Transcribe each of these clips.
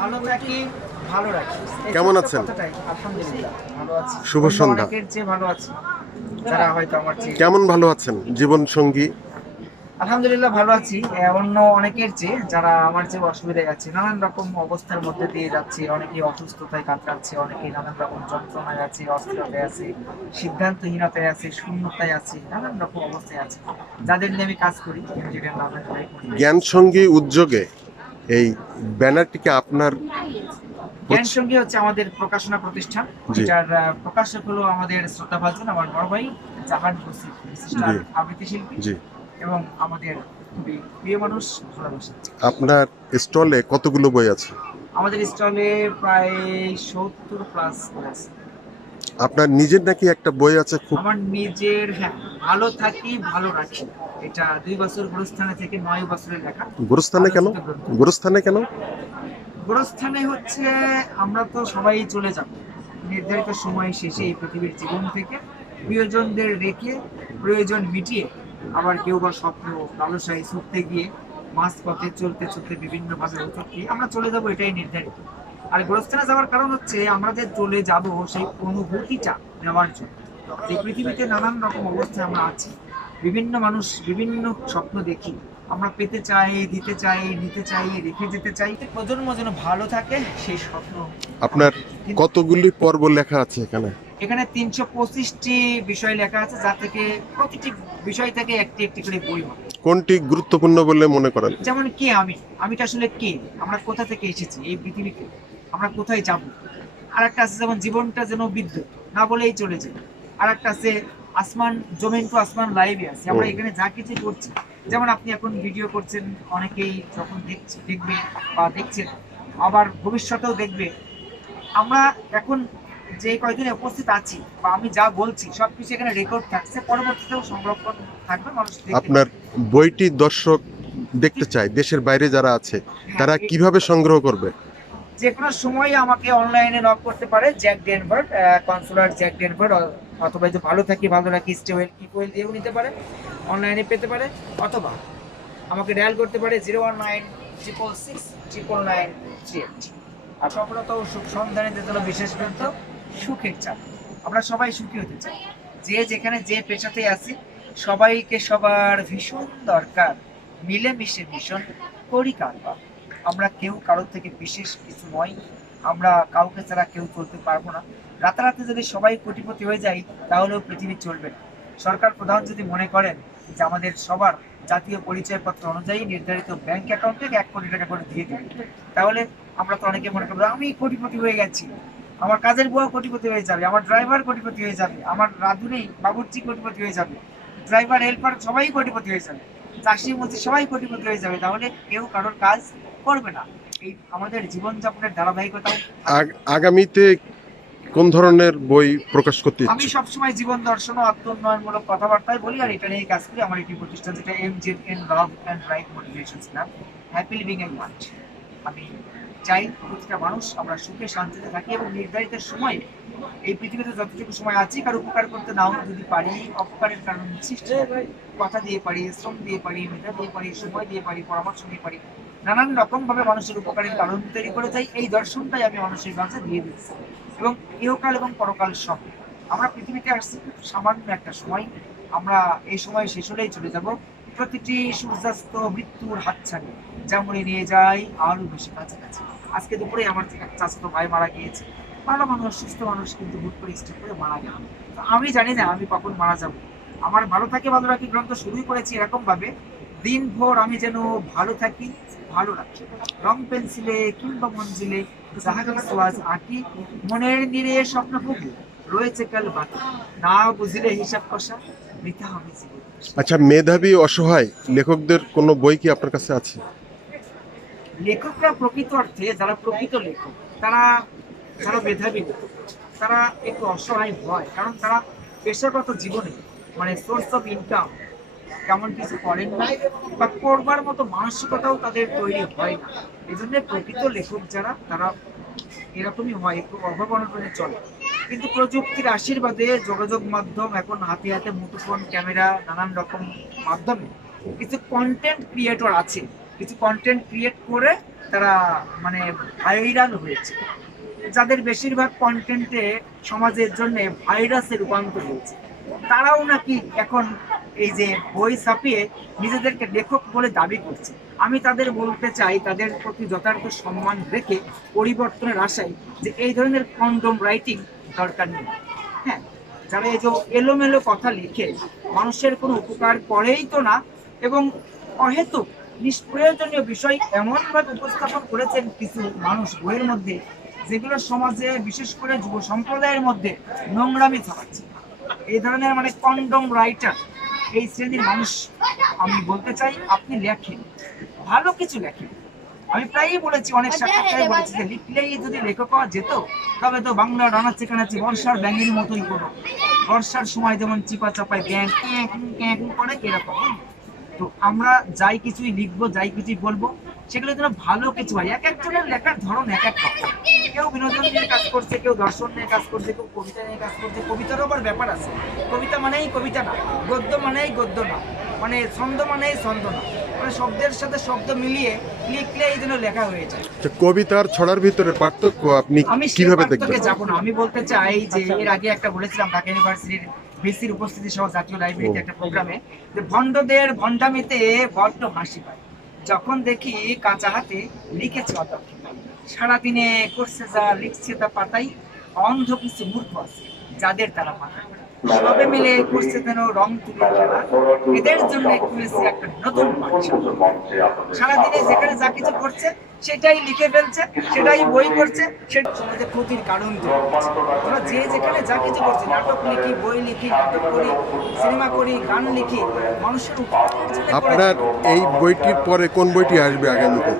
ভালো থাকি, ভালো রাখি। কেমন আছেন? কথাটাই আলহামদুলিল্লাহ ভালো আছি। শুভ অন্য সন্ধ্যা। অনেকের চেয়ে ভালো আছি, যারা হয়তো আমার চেয়ে। কেমন ভালো আছেন? জীবন সঙ্গী আলহামদুলিল্লাহ ভালো আছি। অন্য অনেকের চেয়ে যারা আমার চেয়ে অসুবিধায় আছে, নানান রকম অবস্থার মধ্যে দিয়ে যাচ্ছে। অনেকে অসুস্থতায় কাতরাচ্ছে, অনেকে নানান রকম যন্ত্রণায় আছে, অস্থিরতায় আছে, সিদ্ধান্তহীনতায় আছে, শূন্যতায় আছে, নানান রকম অবস্থায় আছে, যাদের নিয়ে আমি কাজ করি। যেটা নাম জ্ঞান সঙ্গী উদ্যোগে এই ব্যানারটিকে আপনার জ্ঞান সঙ্গী হচ্ছে আমাদের প্রকাশনা প্রতিষ্ঠান, জি যেটার প্রকাশক হলো আমাদের শ্রোতাভাজন আমার বড় ভাই জাহান বসির, বিশিষ্ট জি আবৃত্তি শিল্পী জি এবং আমাদের খুবই প্রিয় মানুষ ভালোবাসা। আপনার স্টলে কতগুলো বই আছে? আমাদের স্টলে প্রায় 70+ আছে। আপনার নিজের নাকি একটা বই আছে খুব আমার নিজের, হ্যাঁ, ভালো থাকি ভালো রাখি, এটা 2 বছর গুরুস্থানে থেকে 9 বছরের লেখা গোরস্থানে কেন? আলোচিত গ্রন্থ। গোরস্থানে কেন? গোরস্থানে হচ্ছে আমরা তো সবাই চলে যাব নির্ধারিত সময় শেষে এই পৃথিবীর জীবন থেকে, প্রিয়জনদের রেখে, প্রয়োজন মিটিয়ে, আবার কেউ বা স্বপ্ন লালসায় ছুটতে গিয়ে মাঝ পথে চলতে চলতে বিভিন্ন ভাবে হোঁচট খেয়ে আমরা চলে যাব, এটাই নির্ধারিত। আর গোরস্থানে যাওয়ার কারণ হচ্ছে আমরা যে চলে যাব সেই অনুভূতিটা নেওয়ার জন্য। যে পৃথিবীতে নানান রকম অবস্থায় আমরা আছি, বিভিন্ন মানুষ বিভিন্ন স্বপ্ন দেখি, আমরা পেতে চাই, দিতে চাই, নিতে চাই, রেখে যেতে চাই, প্রজন্ম যেন ভালো থাকে সেই স্বপ্ন আমরা আপনার দেখি। কিন্তু কতগুলি পর্ব লেখা আছে এখানে? এখানে 325টি বিষয় লেখা আছে, যা থেকে প্রতিটি বিষয় থেকে একটি একটি করে বই হবে। কোনটি গুরুত্বপূর্ণ বলে মনে করেন? যেমন কে আমি, আমিটা আসলে কে, আমরা কোথা থেকে এসেছি এই পৃথিবীতে, আমরা কোথায় যাব। আর একটা আছে যেমন জীবনটা যেন বিদ্যুৎ, না বলেই চলে যায়। আর একটা আছে আসমান জমিন টু আসমান লাইভে আছে, আমরা এখানে যা কিছু করছি, যেমন আপনি এখন ভিডিও করছেন, অনেকেই যখন দেখবে বা দেখছেন, আবার ভবিষ্যতেও দেখবে। আমরা এখন যে কয়দিনে উপস্থিত আছি বা আমি যা বলছি সবকিছু এখানে রেকর্ড থাকছে, পরবর্তীতেও সংরক্ষণ থাকবে, মানুষ দেখতে আপনার পাবে। বইটি দর্শক দেখতে চায়, দেশের বাইরে যারা আছে হ্যাঁ, তারা কিভাবে সংগ্রহ করবে? যে কোনো সময় আমাকে অনলাইনে নক করতে পারে, Jack Denver, consular Jack Denver, অথবা যে ভালো থাকি ভালো রাখি স্টেওয়েল কিপওয়েল দিয়েও নিতে পারে, অনলাইনে পেতে পারে। অথবা আমাকে ডায়াল করতে পারে 019666993। আর সফলতা ও সুখ সন্ধানীদের জন্য বিশেষ গ্রন্থ সুখের চাপ। আমরা সবাই সুখী হতে চাই, যে যেখানে যে পেশাতে আছি, সবাইকে সবার ভীষণ দরকার, মিলেমিশে ভীষণ করি কারবার। আমরা কেউ কারোর থেকে বিশেষ কিছু নয়, আমরা কাউকে ছাড়া কেউ চলতে পারবো না। রাতারাতি যদি সবাই কোটিপতি হয়ে যায়, তাহলেও পৃথিবী চলবে না। সরকার প্রধান যদি মনে করেন যে আমাদের সবার জাতীয় পরিচয়পত্র অনুযায়ী নির্ধারিত ব্যাংক অ্যাকাউন্টে 1 কোটি টাকা করে দিয়ে দেবে, তাহলে আমরা তো অনেকে মনে করবো আমি কোটিপতি হয়ে গেছি, আমার কাজের বুয়া কোটিপতি হয়ে যাবে, আমার ড্রাইভার কোটিপতি হয়ে যাবে, আমার রাঁধুনি বাবুর্চি কোটিপতি হয়ে যাবে, ড্রাইভার হেল্পার সবাই কোটিপতি হয়ে যাবে, চাষি মন্ত্রী সবাই কোটিপতি হয়ে যাবে, তাহলে কেউ কারোর কাজ করবে না। এই আমাদের জীবনযাপনের ধারাবাহিকতা। আগামীতে কোন ধরনের বই প্রকাশ করতে আমি ইচ্ছুক? সবসময় জীবন দর্শন ও আত্ম উন্নয়নমূলক কথাবার্তায় বলি, আর এটা নিয়ে কাজ করি। আমার একটি প্রতিষ্ঠান, যেটা MZN love and right motivation club, happy living and want. আমি চাই প্রতিটা মানুষ আমরা সুখে শান্তিতে থাকি, এবং নির্ধারিত সময়ে এই পৃথিবীতে যতটুকু সময় আছি, কারো উপকার করতে নাও যদি পারি, অপকারের কারণ সৃষ্টি হবে। কথা দিয়ে পারি, শ্রম দিয়ে পারি, মেধা দিয়ে পারি, সময় দিয়ে পারি, পরামর্শ দিয়ে পারি, নানান রকম ভাবে মানুষের উপকারের কারণ তৈরি করে যাই। এই দর্শনটাই আমি মানুষের কাছে দিয়ে দিচ্ছি। এবং ইহকাল এবং পরকাল সব, আমরা পৃথিবীতে আসছি খুব সামান্য একটা সময়, আমরা এই সময় শেষ হলেই চলে যাব। প্রতিটি সূর্যাস্ত মৃত্যুর হাতছানি, যেমনই নিয়ে যায় আরো বেশি কাছাকাছি। আজকে দুপুরে আমার থেকে একটা চাচাতো ভাই মারা গিয়েছে, ভালো মানুষ, সুস্থ মানুষ, কিন্তু হুট করে স্ট্রোক করে মারা গেল। তো আমি জানি না আমি কখন মারা যাব। আমার ভালো থাকে ভালো রাখি গ্রন্থ শুরুই করেছি এরকম ভাবে, দিনভর আমি যেন ভালো থাকি ভালো রাখি, রং পেন্সিলে কিংবা মঞ্জিলে জাহাজের সোয়াজ আঁকি, মনের নিরে স্বপ্ন পুকি, রয়েছে কাল বাকি, না বুঝিলে হিসাব কষা, বৃথা হবে জীবন। আচ্ছা, মেধাবী অসহায় লেখকদের কোনো বই কি আপনার কাছে আছে? লেখকরা প্রকৃত অর্থে যারা প্রকৃত লেখক, তারা যারা মেধাবী লেখক, তারা একটু অসহায় হয়, কারণ তারা পেশাগত জীবনে মানে সোর্স অফ ইনকাম তেমন কিছু করেন না, বা করবার মতো মানসিকতাও তাদের তৈরি হয় না। এই জন্য প্রকৃত লেখক যারা, তারা এরকমই হয়, একটু অভাব অনটনে চলে। কিন্তু প্রযুক্তির আশীর্বাদে যোগাযোগ মাধ্যম, এখন হাতে হাতে মুঠোফোন, ক্যামেরা, নানান রকম মাধ্যমে কিছু কন্টেন্ট ক্রিয়েটর আছে, কিছু কন্টেন্ট ক্রিয়েট করে তারা মানে ভাইরাল হয়েছে, যাদের বেশিরভাগ কন্টেন্টে সমাজের জন্য ভাইরাসে রূপান্তর হয়েছে, তারাও নাকি এখন এই যে বই ছাপিয়ে নিজেদেরকে লেখক বলে দাবি করছে। আমি তাদের বলতে চাই, তাদের প্রতি যথার্থ সম্মান রেখে পরিবর্তনের আশায়, যে এই ধরনের কন্ডম রাইটিং দরকার নেই। হ্যাঁ, যারা এই যে এলোমেলো কথা লিখে মানুষের কোনো উপকার করেই তো না, এবং অহেতুক নিষ্প্রয়োজনীয় বিষয় এমনভাবে উপস্থাপন করেছেন কিছু মানুষ বইয়ের মধ্যে, যেগুলো সমাজে বিশেষ করে যুব সম্প্রদায়ের মধ্যে নোংরামি ছড়াচ্ছে। এই ধরনের মানে কন্ডম রাইটার, এই শ্রেণীর মানুষ, আমি বলতে চাই আপনি লেখেন, ভালো কিছু লেখেন। আমি প্রায়ই বলেছি, অনেক সাক্ষাৎকারে বলেছি যে লিখলেই যদি লেখক হওয়া যেত, তবে তো বাংলা রানাচ্ছে কানাচ্ছে বর্ষার ব্যাঙের মতোই করো। বর্ষার সময় যেমন চিপা চাপায় ব্যাঙ করে এরকম। তো আমরা যাই কিছুই লিখবো, যাই কিছুই বলবো, সেগুলো যেন ভালো কিছু হয়। এক একজনের লেখার ধরন এক এক রকম। কেউ বিনোদন নিয়ে কাজ করছে, কেউ দর্শন নিয়ে কাজ করছে, কেউ কবিতা নিয়ে কাজ করছে। কবিতারও আবার ব্যাপার আছে, কবিতা মানেই কবিতা না, গদ্য মানেই গদ্য না, মানে ছন্দ মানেই ছন্দ না, মানে শব্দের সাথে শব্দ মিলিয়ে লিখলে এই জন্য লেখা হয়ে যায়। কবিতার ছড়ার ভিতরে পার্থক্য আপনি আমি কিভাবে দেখবেন? যাবো না, আমি বলতে চাই যে এর আগে একটা বলেছিলাম ঢাকা ইউনিভার্সিটির ভিসির উপস্থিতি সহ জাতীয় লাইব্রেরিতে একটা প্রোগ্রামে, যে ভণ্ডদের ভণ্ডামিতে বড্ড হাসি পায় যখন দেখি কাঁচা হাতে লিখেছে অদক্ষ, সারাদিনে করছে যা লিখছে তা পাতাই, অন্ধ কিছু মূর্খ আছে যাদের তারা মাথা, সবে মিলে করছে যেন রং তুলে খেলা, এদের জন্য খুলেছে একটা নতুন পাঠশালা। সারাদিনে যেখানে যা কিছু করছে সেটাই লিখে ফেলছে, সেটাই বই করছে, সেটা সমাজে ক্ষতির কারণ তৈরি করছে। আমরা যে যেখানে যা কিছু করছি, নাটক লিখি, বই লিখি, নাটক করি, সিনেমা করি, গান লিখি, মানুষের উপকারের জন্য করে আপনার এই বইটির পরে কোন বইটি আসবে আগামীতে?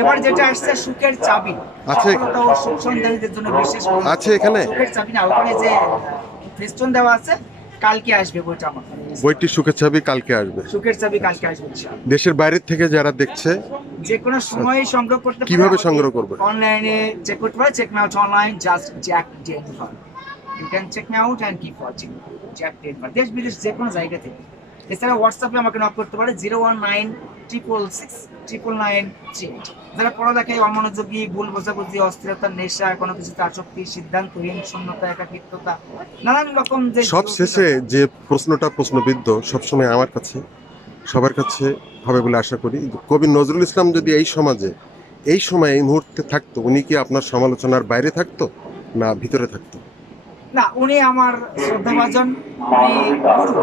এবার যেটা আসছে সুখের চাবি, আছে? সফলতা ও সুখ সন্ধানীদের জন্য বিশেষ করে আছে এখানে? সুখের চাবি না, ওখানে যে ফেস্টুন দেওয়া আছে, কালকে আসবে বইটা আমার। বইটি সুখের চাবি কালকে আসবে। সুখের চাবি কালকে আসবে ইনশাআল্লাহ। দেশের বাইরের থেকে যারা দেখছে যে কোনো সময় সংগ্রহ করতে পারে। কিভাবে সংগ্রহ করবে? অনলাইনে চেক করতে পারে, check now online, just Jack Denver. You can check me out and keep watching Jack Denver, দেশ বিদেশ যে কোনো জায়গা থেকে। এছাড়া হোয়াটসঅ্যাপে আমাকে নক করতে পারে 01966699938। যারা পড়ালেখায় অমনোযোগী, ভুল বোঝাবুঝি, অস্থিরতা, নেশা, কোনো কিছুতে আসক্তি, সিদ্ধান্তহীন, শূন্যতা, একাকিত্বতা, নানান রকম যে সব শেষে যে প্রশ্নবিদ্ধ সবসময় আমার কাছে, সবার কাছে হবে বলে আশা করি, কবি নজরুল ইসলাম যদি এই সমাজে এই সময় এই মুহূর্তে থাকতো, উনি কি আপনার সমালোচনার বাইরে থাকতো না ভিতরে থাকতো? না, উনি আমার শ্রদ্ধাভাজন, উনি গুরু।